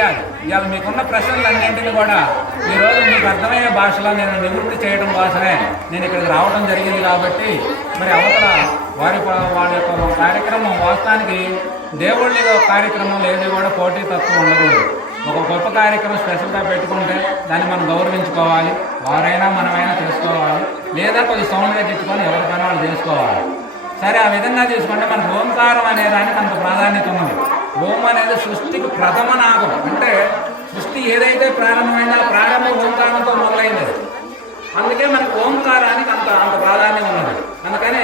చేయాలి. ఇవాళ మీకున్న ప్రశ్నలన్నింటినీ కూడా ఈరోజు మీకు అర్థమయ్యే భాషలో నేను నివృత్తి చేయడం కోసమే నేను ఇక్కడికి రావడం జరిగింది కాబట్టి మరి అవతల వారి వారి వాళ్ళ యొక్క కార్యక్రమం వాస్తవానికి దేవుళ్ళ కార్యక్రమం ఏది కూడా పోటీ తత్వం ఉండకూడదు ఒక గొప్ప కార్యక్రమం స్పెషల్గా పెట్టుకుంటే దాన్ని మనం గౌరవించుకోవాలి. వారైనా మనమైనా చేసుకోవాలి. లేదా కొద్ది సౌండ్గా తెచ్చుకొని ఎవరికైనా వాళ్ళు చేసుకోవాలి. సరే ఆ విధంగా తీసుకుంటే మనకు ఓంకారం అనే దానికి అంత ప్రాధాన్యత ఉన్నది. ఓం అనేది సృష్టికి ప్రథమ నాదం అంటే సృష్టి ఏదైతే ప్రారంభమైందో ఆ ప్రారంభ ఓంకారంతో మొదలైంది. అందుకే మనకు ఓంకారానికి అంత అంత ప్రాధాన్యం ఉన్నది. అందుకని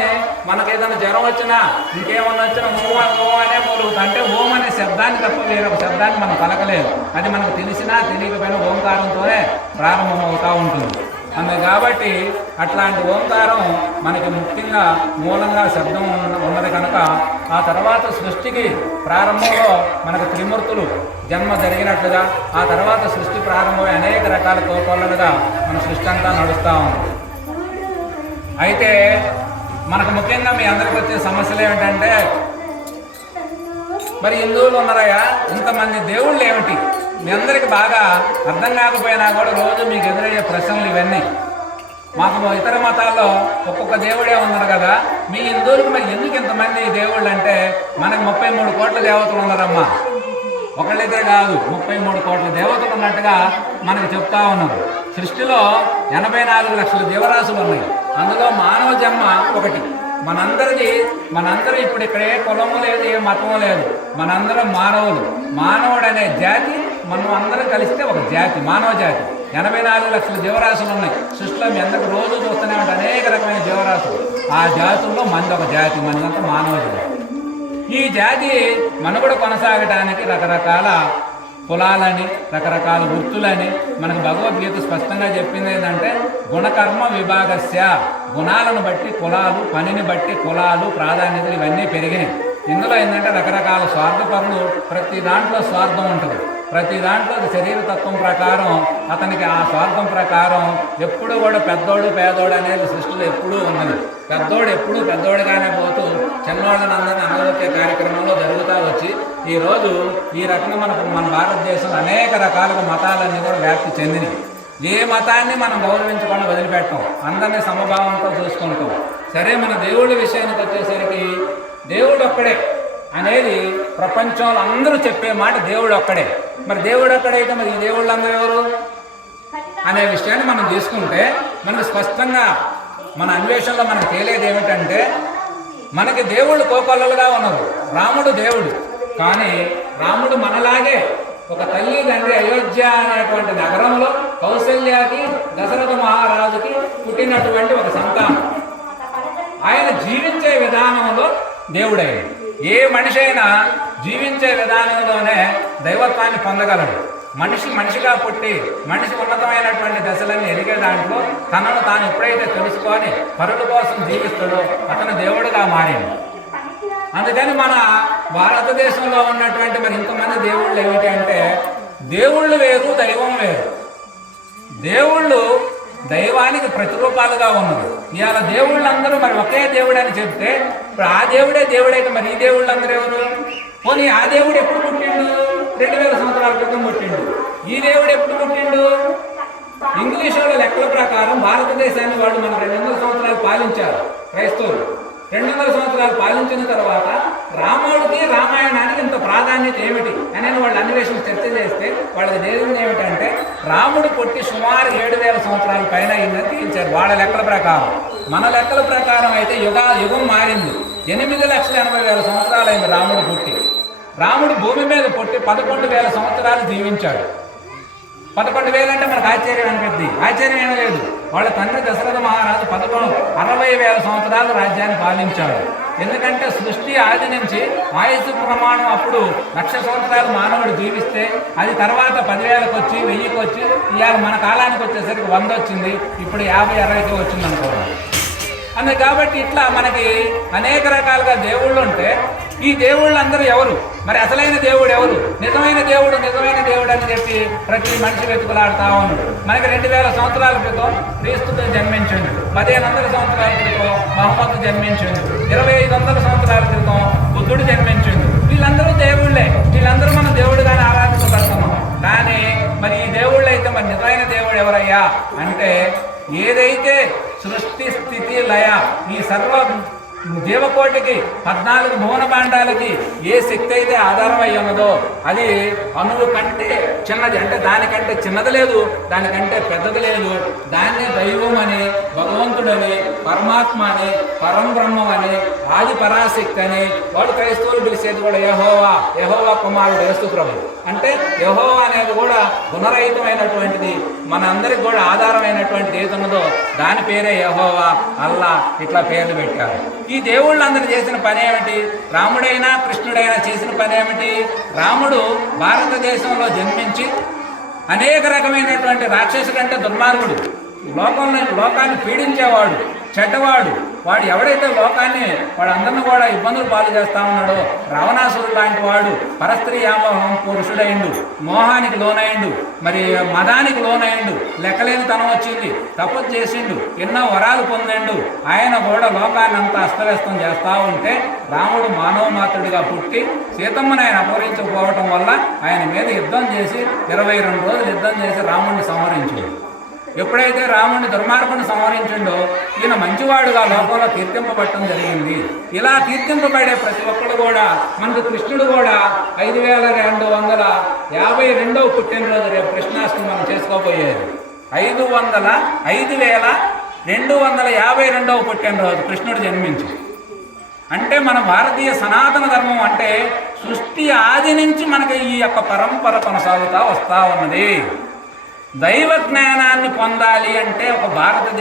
మనకు ఏదైనా జ్వరం వచ్చినా ఇంకేమన్నా వచ్చినా ఓ ఓ అనే మొదలుగుతుంది అంటే ఓం అనే శబ్దాన్ని తప్ప వేరొక శబ్దాన్ని మనం పలకలేదు. అది మనకు తెలిసినా తెలియకపోయినా ఓంకారంతోనే ప్రారంభం అవుతూ ఉంటుంది. అందుకే కాబట్టి అట్లాంటి ఓంకారం మనకి ముఖ్యంగా మూలంగా శబ్దం ఉన్న- ఉన్నది కనుక ఆ తర్వాత సృష్టికి ప్రారంభంలో మనకు త్రిమూర్తులు జన్మ జరిగినట్లుగా ఆ తర్వాత సృష్టి ప్రారంభమై అనేక రకాల కోకొల్లలుగా మన సృష్టి అంతా నడుస్తూ ఉంది. అయితే మనకు ముఖ్యంగా మీ అందరికి వచ్చే సమస్యలు ఏమిటంటే మరి హిందువులు ఉన్నారయ్యా ఇంతమంది దేవుళ్ళు ఏమిటి? మీ అందరికి బాగా అర్థం కాకపోయినా కూడా రోజు మీకు ఎదురయ్యే ప్రశ్నలు ఇవన్నీ. మాకు ఇతర మతాల్లో ఒక్కొక్క దేవుడే ఉన్నారు కదా. మీ హిందువులకు మరి ఎందుకు ఇంతమంది దేవుళ్ళు అంటే మనకు ముప్పై మూడు కోట్ల దేవతలు ఉన్నారమ్మా. ఒకళ్ళిద్దరు కాదు ముప్పై మూడు కోట్ల దేవతలు ఉన్నట్టుగా మనకు చెప్తా ఉన్నారు. సృష్టిలో ఎనభై నాలుగు లక్షల జీవరాశులు ఉన్నాయి. అందులో మానవ జన్మ ఒకటి. మనందరిది మనందరూ ఇప్పుడు ఇక్కడ ఏ కులము లేదు ఏ మతము లేదు. మనందరం మానవులు. మానవుడు అనే జాతి మనం అందరం కలిస్తే ఒక జాతి మానవ జాతి. ఎనభై నాలుగు లక్షల జీవరాశులు ఉన్నాయి. సృష్టిలో మీ అందరికి రోజు చూస్తూనే ఉంటాయి అనేక రకమైన జీవరాశులు. ఆ జాతుల్లో మంది ఒక జాతి మనదంతా మానవ జాతి. ఈ జాతి మనుగడ కొనసాగటానికి రకరకాల కులాలని రకరకాల వృత్తులని మనకు భగవద్గీత స్పష్టంగా చెప్పింది ఏంటంటే గుణకర్మ విభాగస్య. గుణాలను బట్టి కులాలు పనిని బట్టి కులాలు ప్రాధాన్యతలు ఇవన్నీ పెరిగినాయి. ఇందులో ఏంటంటే రకరకాల స్వార్థపరులు ప్రతి దాంట్లో స్వార్థం ఉంటుంది. ప్రతి దాంట్లో శరీర తత్వం ప్రకారం అతనికి ఆ స్వార్థం ప్రకారం ఎప్పుడు కూడా పెద్దోడు పేదోడు అనేది సృష్టిలో ఎప్పుడూ ఉన్నది పెద్దోడు ఎప్పుడూ పెద్దోడుగానే పోతూ చిన్నోళ్ళని అందరినీ కార్యక్రమంలో జరుగుతూ వచ్చి ఈరోజు ఈ రకంగా మనకు మన భారతదేశంలో అనేక రకాలుగా మతాలన్నీ కూడా వ్యాప్తి చెందినవి. ఏ మతాన్ని మనం గౌరవించకుండా వదిలిపెట్టం? అందరినీ సమభావంతో చూసుకుంటాం. సరే మన దేవుడి విషయానికి వచ్చేసరికి దేవుడు ఒక్కడే అనేది ప్రపంచంలో అందరూ చెప్పే మాట దేవుడు ఒక్కడే మరి దేవుడు ఒక్కడైతే మరి ఈ దేవుళ్ళు అందరూ ఎవరు? అనే విషయాన్ని మనం తీసుకుంటే మనకు స్పష్టంగా మన అన్వేషణలో మనకు తేలేది ఏమిటంటే మనకి దేవుళ్ళు కోకొల్లలుగా ఉన్నారు. రాముడు దేవుడు. కానీ రాముడు మనలాగే ఒక తల్లి తండ్రి అయోధ్య అనేటువంటి నగరంలో కౌశల్యాకి దశరథ మహారాజుకి పుట్టినటువంటి ఒక సంతానం. ఆయన జీవించే విధానంలో దేవుడే ఏ మనిషి అయినా జీవించే విధానంలోనే దైవత్వాన్ని పొందగలడు. మనిషి మనిషిగా పుట్టి మనిషి ఉన్నతమైనటువంటి దశలన్నీ ఎదిగే దాంట్లో తనను తాను ఎప్పుడైతే తెలుసుకొని పరుల కోసం జీవిస్తాడో అతను దేవుడిగా మారింది అందుకని మన భారతదేశంలో ఉన్నటువంటి మరి ఇంతమంది దేవుళ్ళు ఏమిటి అంటే దేవుళ్ళు వేరు దైవం వేరు. దేవుళ్ళు దైవానికి ప్రతిరూపాలుగా ఉన్నది. ఇవాళ దేవుళ్ళందరూ మరి ఒకే దేవుడు అని చెప్తే ఇప్పుడు ఆ దేవుడే దేవుడైతే మరి ఈ దేవుళ్ళందరూ ఎవరు? పోనీ ఆ దేవుడు ఎప్పుడు పుట్టిండు? రెండు వేల సంవత్సరాల క్రితం పుట్టిండు. ఈ దేవుడు ఎప్పుడు పుట్టిండు? ఇంగ్లీష్ వాళ్ళ లెక్కల ప్రకారం భారతదేశాన్ని వాళ్ళు మన రెండు వందల సంవత్సరాలు పాలించారు క్రైస్తవులు. రెండు వందల సంవత్సరాలు పాలించిన తర్వాత రాముడికి రామాయణానికి ప్రాధాన్యత ఏమిటి? అనేది వాళ్ళు అన్వేషణ చర్చ చేస్తే వాళ్ళకి తెలిసింది ఏమిటంటే రాముడు పుట్టి సుమారు ఏడు వేల సంవత్సరాల పైన అయిందని వాళ్ళ లెక్కల ప్రకారం. మన లెక్కల ప్రకారం అయితే యుగ యుగం మారింది. ఎనిమిది లక్షల ఎనభై వేల సంవత్సరాలు అయింది రాముడు పుట్టి. రాముడు భూమి మీద పుట్టి పదకొండు వేల సంవత్సరాలు జీవించాడు. పదకొండు వేలు అంటే మనకు ఆశ్చర్యం అనిపిద్ది ఆశ్చర్యం ఏమీ లేదు. వాళ్ళ తండ్రి దశరథ మహారాజు పదకొండు అరవై వేల సంవత్సరాలు రాజ్యాన్ని పాలించాడు. ఎందుకంటే సృష్టి ఆది నుంచి ఆయుష్ ప్రమాణం అప్పుడు లక్ష సంవత్సరాలు మానవుడు జీవిస్తే అది తర్వాత పదివేలకు వచ్చి వెయ్యికి వచ్చి ఇవాళ మన కాలానికి వచ్చేసరికి వంద వచ్చింది ఇప్పుడు యాభై అరవైకి వచ్చింది అనుకోవాలి అందుకే కాబట్టి ఇట్లా మనకి అనేక రకాలుగా దేవుళ్ళు ఉంటే ఈ దేవుళ్ళు అందరూ ఎవరు? మరి అసలైన దేవుడు ఎవరు? నిజమైన దేవుడు నిజమైన దేవుడు అని చెప్పి ప్రతి మనిషి వెతుకులాడుతా ఉన్నాడు. మనకి రెండు వేల సంవత్సరాల క్రితం క్రీస్తు జన్మించింది పదిహేను వందల సంవత్సరాల క్రితం మహమ్మద్ జన్మించింది ఇరవై ఐదు వందల సంవత్సరాల క్రితం బుద్ధుడు జన్మించింది వీళ్ళందరూ దేవుళ్ళే. వీళ్ళందరూ మనం దేవుడుగానే ఆరాధించబడుతున్నాం. దేవుడు ఎవరయ్యా? అంటే ఏదైతే సృష్టి స్థితి లయ ఈ సర్వ దేవకోటికి పద్నాలుగు భువన భాండాలకి ఏ శక్తి అయితే ఆధారం అయి ఉన్నదో అది అణువు కంటే చిన్నది అంటే దానికంటే చిన్నది లేదు దానికంటే పెద్దది లేదు. దాన్నే దైవం అని భగవంతుడని పరమాత్మ అని పరం బ్రహ్మం అని ఆది పరాశక్తి అని వాడు క్రైస్తవులు పిలిచేది కూడా యహోవా యహోవా కుమారుడు యేసు ప్రభు. అంటే యహోవా అనేది కూడా గుణరహితమైనటువంటిది మన అందరికి కూడా ఆధారమైనటువంటిది ఏది ఉన్నదో దాని పేరే యహోవా అల్లా ఇట్లా పేర్లు పెట్టారు. ఈ దేవుళ్ళందరూ చేసిన పని ఏమిటి? రాముడైనా కృష్ణుడైనా చేసిన పని ఏమిటి? రాముడు భారతదేశంలో జన్మించి అనేక రకమైనటువంటి రాక్షసుడు అంటే దుర్మార్గుడు. లోకంలో లోకాన్ని పీడించేవాడు చెడ్డవాడు. వాడు ఎవడైతే లోకాన్ని వాడు అందరిని కూడా ఇబ్బందులు పాలు చేస్తా ఉన్నాడో రావణాసురుడు లాంటి వాడు పరస్త్రీ యామోహం పురుషుడైండు మోహానికి లోనైండు మరి మదానికి లోనైండు లెక్కలేని తనం వచ్చింది తప్పు చేసిండు ఎన్నో వరాలు పొందిండు. ఆయన కూడా లోకాన్ని అంతా అస్తవ్యస్తం చేస్తా ఉంటే రాముడు మానవ మాతృడిగా పుట్టి సీతమ్మని ఆయన అపహరించకపోవటం వల్ల ఆయన మీద యుద్ధం చేసి ఇరవై రెండు రోజులు యుద్ధం చేసి రాముడిని సంహరించాడు. ఎప్పుడైతే రాముడిని దుర్మార్గుని సంహరించిండో ఈయన మంచివాడుగా లోకంలో కీర్తింపబడటం జరిగింది. ఇలా కీర్తింపబడే ప్రతి ఒక్కడు కూడా మనకు కృష్ణుడు కూడా ఐదు వేల రెండు వందల యాభై రెండవ పుట్టినరోజు రేపు కృష్ణాష్టమి మనం చేసుకోబోయేది. ఐదు వందల ఐదు వేల రెండు వందల యాభై రెండవ పుట్టినరోజు కృష్ణుడు జన్మించి. అంటే మన భారతీయ సనాతన ధర్మం అంటే సృష్టి ఆది నుంచి మనకి ఈ యొక్క పరంపర కొనసాగుతూ వస్తూ ఉన్నది. దైవ జ్ఞానాన్ని పొందాలి అంటే ఒక భారతదేశ